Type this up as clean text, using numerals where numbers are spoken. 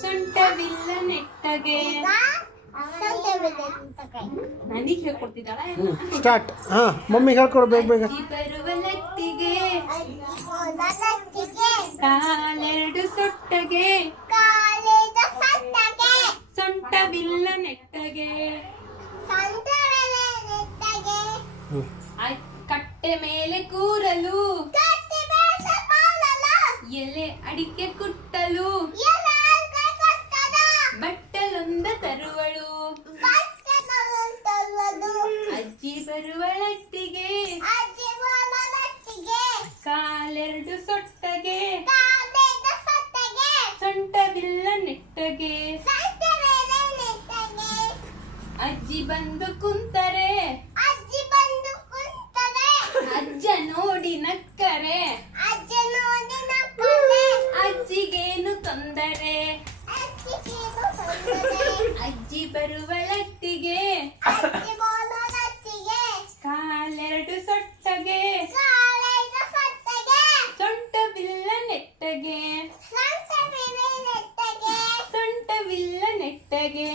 ಸೊಂಟವಿಲ್ಲ ನೆಟ್ಟಗೆ. ನನಗೆ ಹೇಳ್ಕೊಡ್ತಿದ್ದಾಳೆ. Start. Mummy ಹೇಳ್ಕೊಡು ಬೇಗ ಬೇಗ. ಅಜ್ಜಿ ಬರುವ ಲಟ್ಟಿಗೆ ಕಾಲೆರಡು ಸೊಟ್ಟಗೆ ಸೊಂಟವಿಲ್ಲ ನೆಟ್ಟಗೆ. ಕಟ್ಟೆ ಮೇಲೆ ಕೂರಲು ಎಲೆ ಅಡಿಕೆ ಕುಟ್ಟಲು ಬಟ್ಟಲೊಂದ ತರುವಳು. ಅಜ್ಜಿ ಬರುವಳಟ್ಟಿಗೆ ಕಾಲೆರಡು ಸೊಟ್ಟಗೆ ಸೊಂಟವಿಲ್ಲ ನೆಟ್ಟಗೆ. ಅಜ್ಜಿ ಬಂದು ಕುಂತರೆ ಅಜ್ಜ ನೋಡಿ ನಕ್ಕರೆ ಅಜ್ಜಿಗೇನು ತೊಂದರೆ. ಅಜ್ಜಿ ಬರುವಳಟ್ಟಿಗೆ ಕಾಲೆರಡು ಸೊಟ್ಟಗೆ ಸೊಂಟವಿಲ್ಲ ನೆಟ್ಟಗೆ ಸೊಂಟವಿಲ್ಲ ನೆಟ್ಟಗೆ.